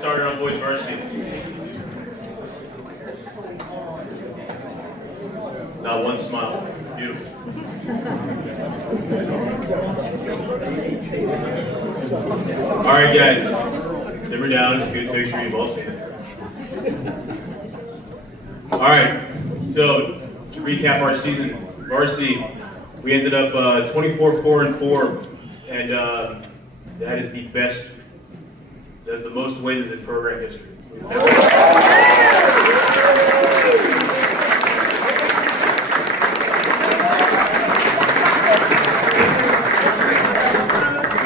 Started on boys varsity. Not one smile. Beautiful. All right, guys. Simmer down. It's a good picture. You've all seen it. All right. So to recap our season, varsity, we ended up 24-4-4, and that is the best. That's the most wins in program history.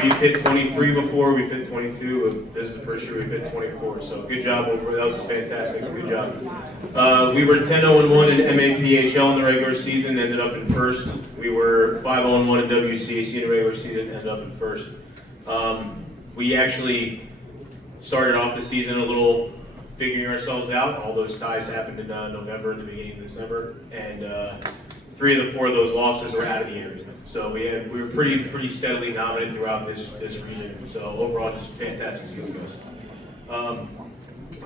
We've hit 23 before, we've hit 22. This is the first year we've hit 24. So good job over. That was fantastic. Good job. We were 10-0-1 in MAPHL in the regular season, ended up in first. We were 5-0-1 in WCAC in the regular season, ended up in first. We actually started off the season a little figuring ourselves out. All those ties happened in November and the beginning of December, and 3 of the 4 of those losses were out of the area. So we were pretty steadily dominant throughout this region. So overall, just fantastic season for us.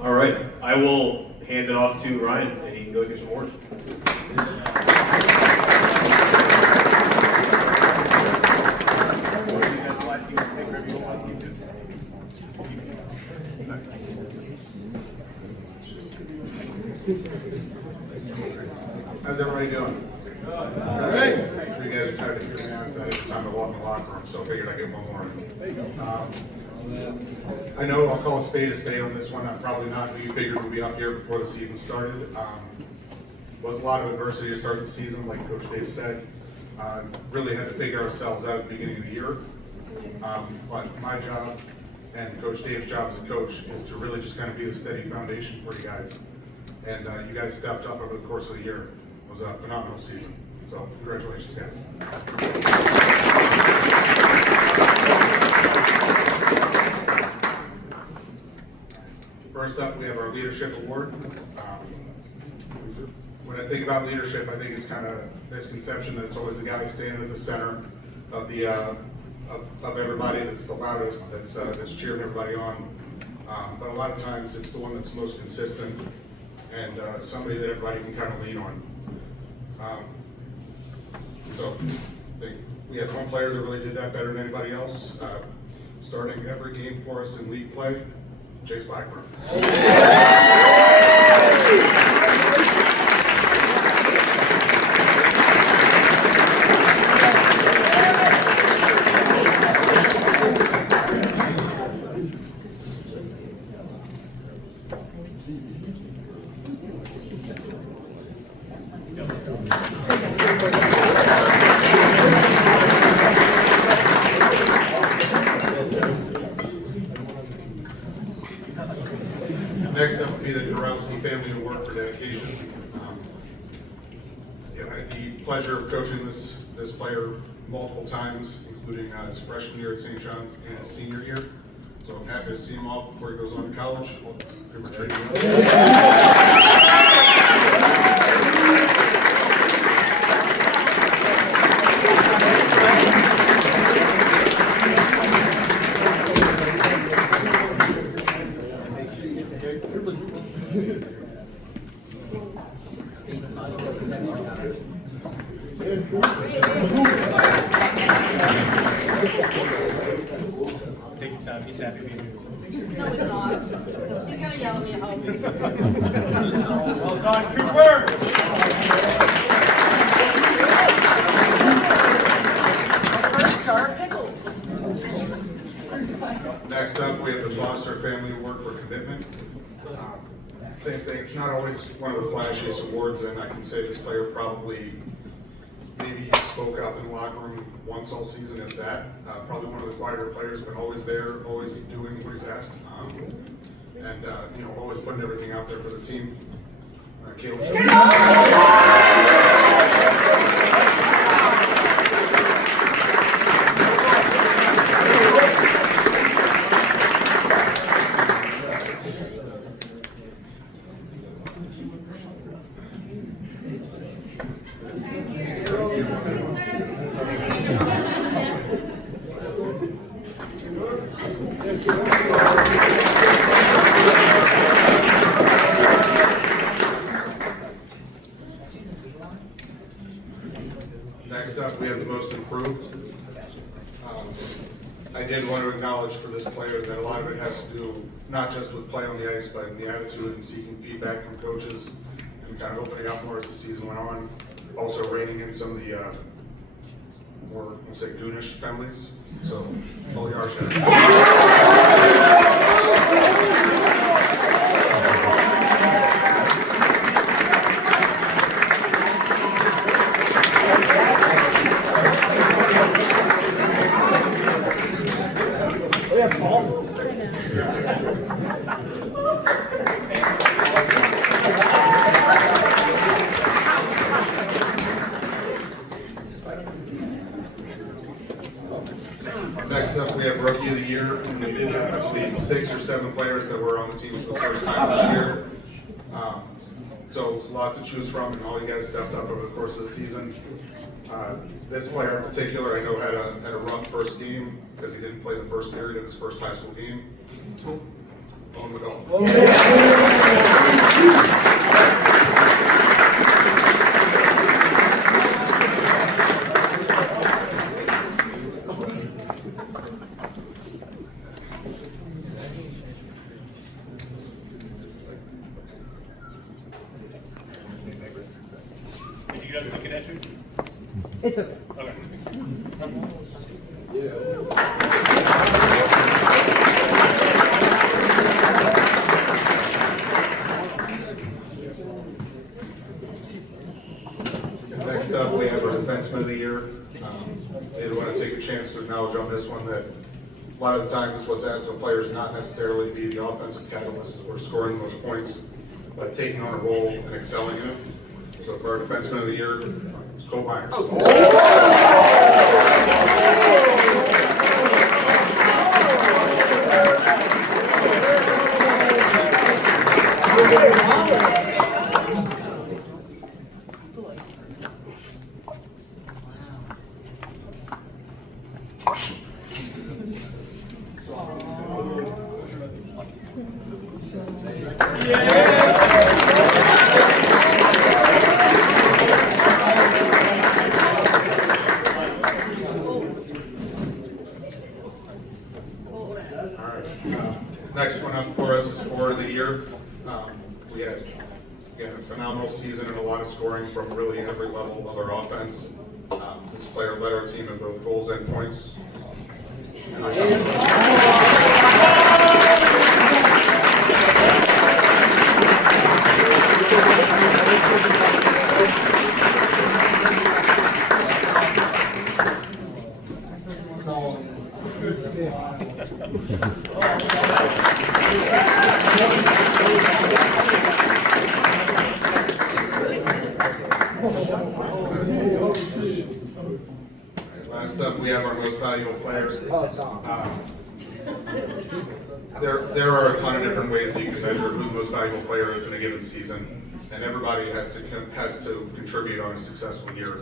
All right, I will hand it off to Ryan, and he can go through some words. How's everybody doing? Great. I'm sure you guys are tired of hearing me ask that every time I walk in the locker room, so I figured I'd get one more. I know I'll call a spade on this one. I'm probably not who you figured would be up here before the season started. Was a lot of adversity to start the season, like Coach Dave said. Really had to figure ourselves out at the beginning of the year. But my job and Coach Dave's job as a coach is to really just kind of be the steady foundation for you guys. And you guys stepped up over the course of the year. It was a phenomenal season. So congratulations, guys. First up, we have our leadership award. When I think about leadership, I think it's kind of misconception that it's always the guy standing at the center of the of everybody that's the loudest, that's cheering everybody on. But a lot of times, it's the one that's most consistent and somebody that everybody can kind of lean on. So we had one player that really did that better than anybody else, starting every game for us in league play, Chase Blackburn. Next up would be the Jarowski Family Award for dedication. I had the pleasure of coaching this player multiple times, including his freshman year at St. John's and his senior year. So I'm happy to see him off before he goes on to college. Take your time. He's happy being here. No, he's not. He's gonna yell at me, I hope. Well done. Good work. First star pickles. Next up, we have the Foster Family Award for commitment. Same thing, it's not always one of the flashiest awards, and I can say this player probably maybe spoke up in the locker room once all season, if that. Probably one of the quieter players, but always there, always doing what he's asked, and always putting everything out there for the team. Caleb. acknowledge for this player that a lot of it has to do not just with play on the ice, but in the attitude and seeking feedback from coaches and kind of opening up more as the season went on. Also reining in some of the more, let's say, goonish penalties. So, all your Next up, we have Rookie of the Year, and we did have actually 6 or 7 players that were on the team for the first time this year. So it's a lot to choose from, and all you guys stepped up over the course of the season. This player in particular, I know had a rough first game because he didn't play the first period of his first high school game. Owen McGowan. Did you guys look at you? It's okay. Okay. Next up, we have our Defenseman of the Year. I did want to take a chance to acknowledge on this one that a lot of the times what's asked of players not necessarily be the offensive catalyst or scoring those points, but taking on a role and excelling in it. So for our Defenseman of the Year, it's Cole Myers. Next one up for us is Forward of the Year. We had again, a phenomenal season and a lot of scoring from really every level of our offense. This player led our team in both goals and points. Last up, we have our most valuable players. There are a ton of different ways that you can measure who the most valuable player is in a given season, and everybody has to contribute on a successful year.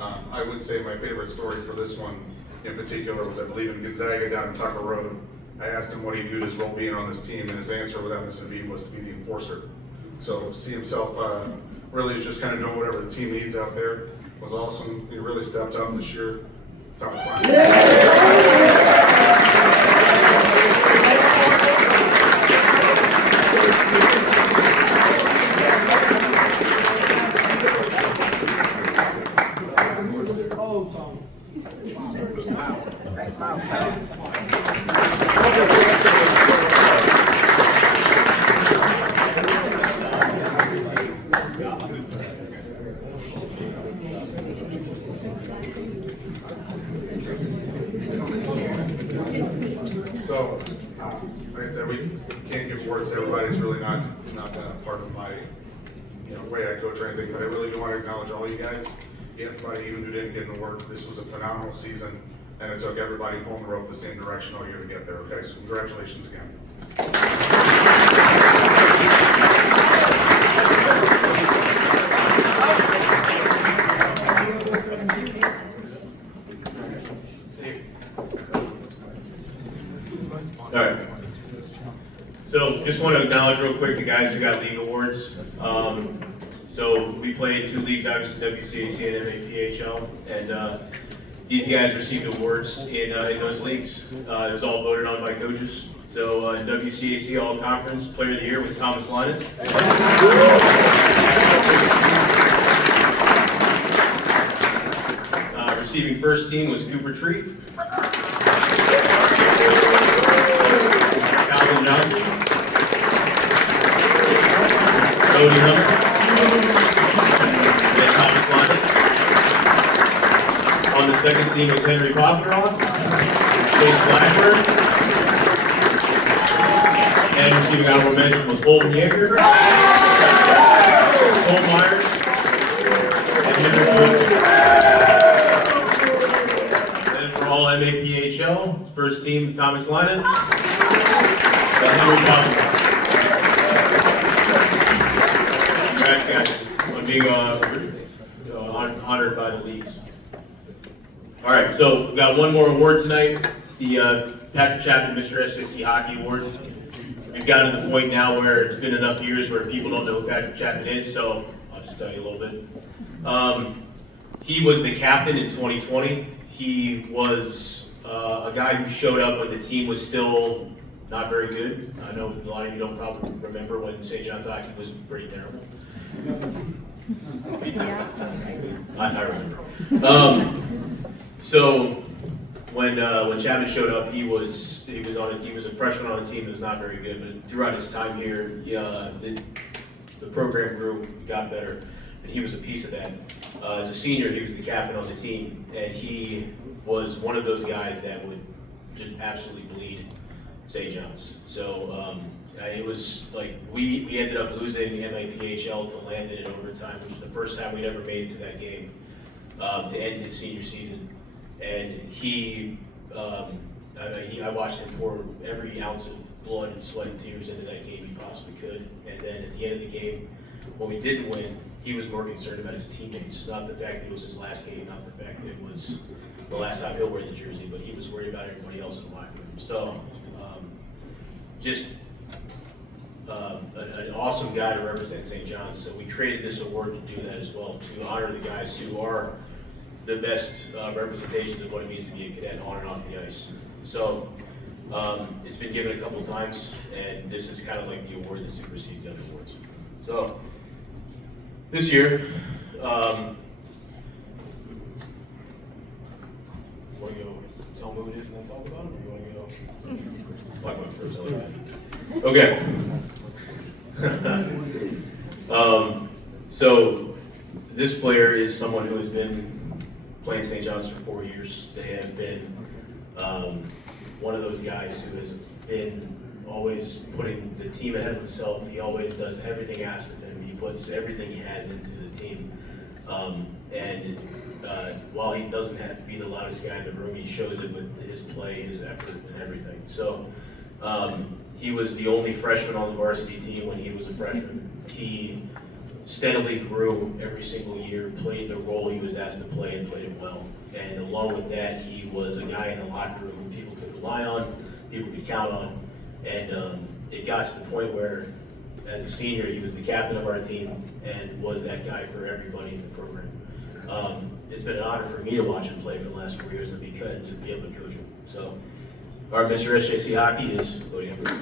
I would say my favorite story for this one in particular was, I believe, in Gonzaga down in Tucker Road. I asked him what he viewed his role being on this team, and his answer with MSNB was to be the enforcer. So see himself really just kind of know whatever the team needs out there. Was awesome. He really stepped up this year. Thomas Line. So, like I said, we can't give awards to everybody. It's really not part of my way I coach or anything, but I really do want to acknowledge all you guys. Everybody, even who didn't get an award, this was a phenomenal season, and it took everybody pulling the rope the same direction all year to get there. Okay, so congratulations again. All right. So just want to acknowledge real quick the guys who got league awards. So we played 2 leagues, obviously WCAC and MAPHL, and these guys received awards in those leagues. It was all voted on by coaches. So WCAC All Conference Player of the Year was Thomas Lynon. Receiving first team was Cooper Treat. Calvin Johnson. Cody Hunter. And Thomas Lynon. On the second team was Henry Poffenroth. Chase Blackburn. And receiving honorable mention was Bolton Yeager. Cole Myers. And Henry Poole. All MAPHL, first team Thomas Lynon, Henry Poffenroth. Congrats guys on being honored by the leagues. All right, so we've got one more award tonight. It's the Patrick Chapman Mr. SJC Hockey Award. We've gotten to the point now where it's been enough years where people don't know who Patrick Chapman is, so I'll just tell you a little bit. He was the captain in 2020. He was a guy who showed up when the team was still not very good. I know a lot of you don't probably remember when St. John's hockey was pretty terrible. I remember. So when Chapman showed up, he was a freshman on a team that was not very good. But throughout his time here, the program grew, got better, and he was a piece of that. As a senior, he was the captain on the team, and he was one of those guys that would just absolutely bleed St. John's. So it was like we ended up losing the MAPHL to Landon in overtime, which is the first time we'd ever made it to that game to end his senior season. And I watched him pour every ounce of blood and sweat and tears into that game he possibly could. And then at the end of the game, when we didn't win, he was more concerned about his teammates, not the fact that it was his last game, not the fact that it was the last time he'll wear the jersey, but he was worried about everybody else in the locker room. So, just an awesome guy to represent St. John's. So we created this award to do that as well, to honor the guys who are the best representations of what it means to be a cadet on and off the ice. So, it's been given a couple times, and this is kind of like the award that supersedes other awards. So, this year, want to go tell them who it is and then talk about it, or you want to go? Like my first, I like that. Okay. So this player is someone who has been playing St. John's for 4 years. They have been one of those guys who has been always putting the team ahead of himself. He always does everything asked of him. He puts everything he has into the team. While he doesn't have to be the loudest guy in the room, he shows it with his play, his effort, and everything. So he was the only freshman on the varsity team when he was a freshman. He steadily grew every single year, played the role he was asked to play, and played it well. And along with that, he was a guy in the locker room who people could rely on, people could count on. And it got to the point where, as a senior, he was the captain of our team and was that guy for everybody in the program. It's been an honor for me to watch him play for the last 4 years and to be able to coach him. So, our Mr. SJC Hockey is Cody Hunter.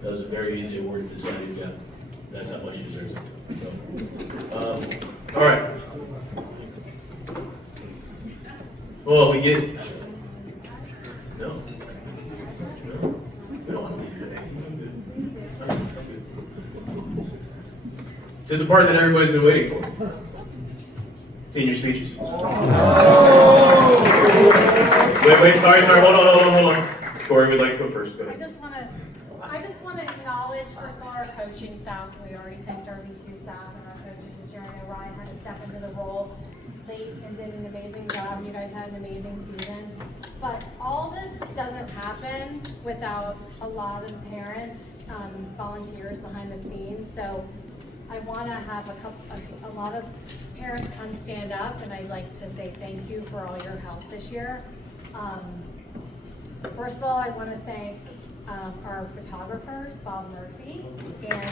That was a very easy award to decide you got. That's how much he deserves it. So, all right. Well, we get. No. We don't want to leave here. To the part that everybody's been waiting for. Senior speeches. Wait, sorry, hold on. Corey would like to go first. Go I ahead. just want to acknowledge, first of all, our coaching staff. We already thanked our V2 staff and our coaches this year. I know Ryan had to step into the role late and did an amazing job. You guys had an amazing season. But all this doesn't happen without a lot of parents, volunteers behind the scenes. So I want to have a lot of parents come stand up, and I'd like to say thank you for all your help this year. First of all, I want to thank our photographers, Bob Murphy, and